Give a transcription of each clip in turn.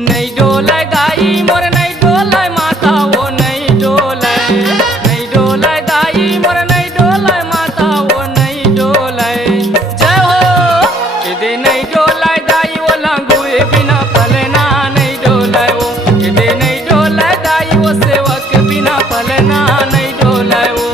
नहीं डोले गाई मोर नहीं डोले माता वो नहीं डोले, नहीं डोले गाई मोर नहीं डोले माता वो नहीं डोले। जय हो दे नहीं डोले गाई वो लंगूरे बिना पलना नहीं डोले वो, दे नहीं डोले गाई वो सेवक बिना पलना नहीं डोले वो।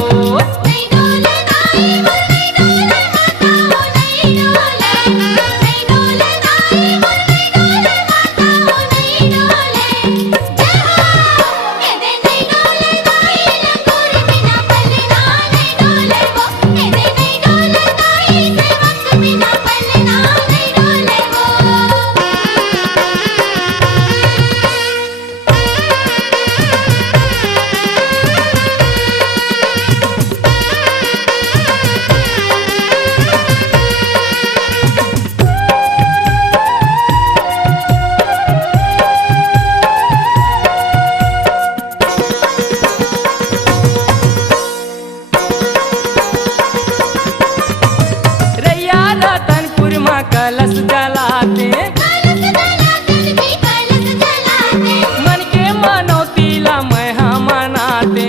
कलश जलाते मन के मनौतीला मैं मनाते,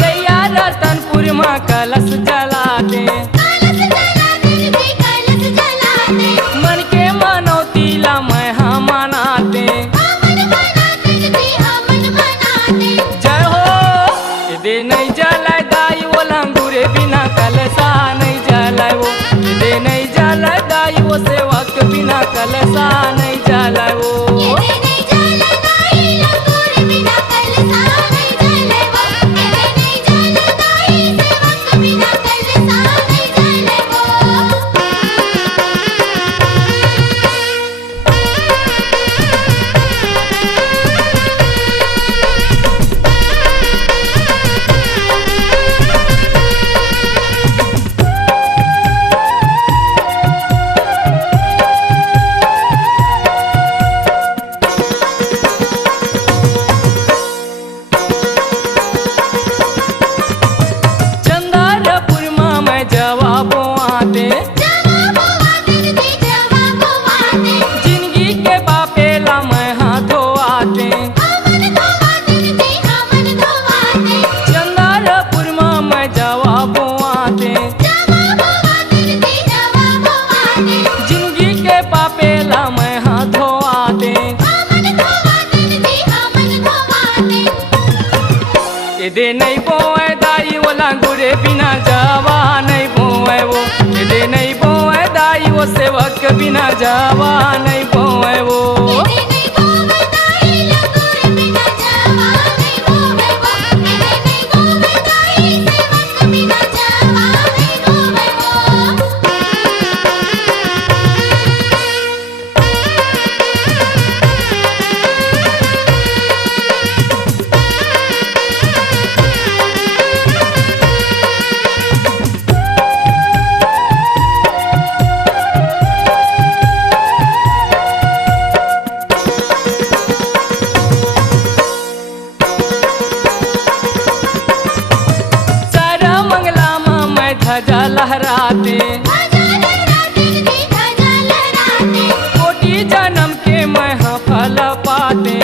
रैया रतनपुर में कलश जलाते मन के मनौतीला मैं मनाते। जय हो दे नहीं जलाए दाई वो लंगूरे बिना कलसा नहीं जलाए वो, दे नहीं जलाए दाई वो सेवक बिना कलसा नहीं जलाए वो। जिंदगी के बापेला मैं हाथों आते, चंदारपुर में मैं जवाबों आते, जिंदगी के बापेला मैं हाथों आते। दे नहीं बोए दाई वो लंगूरे बिना जावा नहीं बोए वो, दे नहीं बोए दाई वो सेवक बिना जावा नहीं बोए वो। ध्वजा लहराते कोटि जन्म के मैं फल पाते,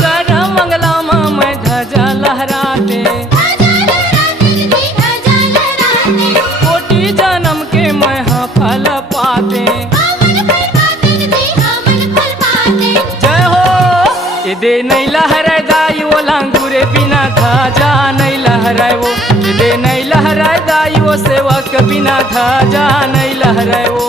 सर्वमंगला मैं ध्वजा लहराते कोटि जन्म के मैं फल पाते। जय हो दे नहीं लहराए दाई वो लंगूरे बिना ध्वजा नहीं लहराए वो, दे नहीं लहराए दाई वो सेवक बिना ध्वजा नहीं लहराए वो।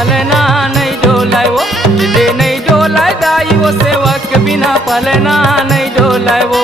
पलना नहीं डोलाय वो, जे नहीं डोलाय दाई वो सेवक के बिना पलना नहीं डोलाय वो।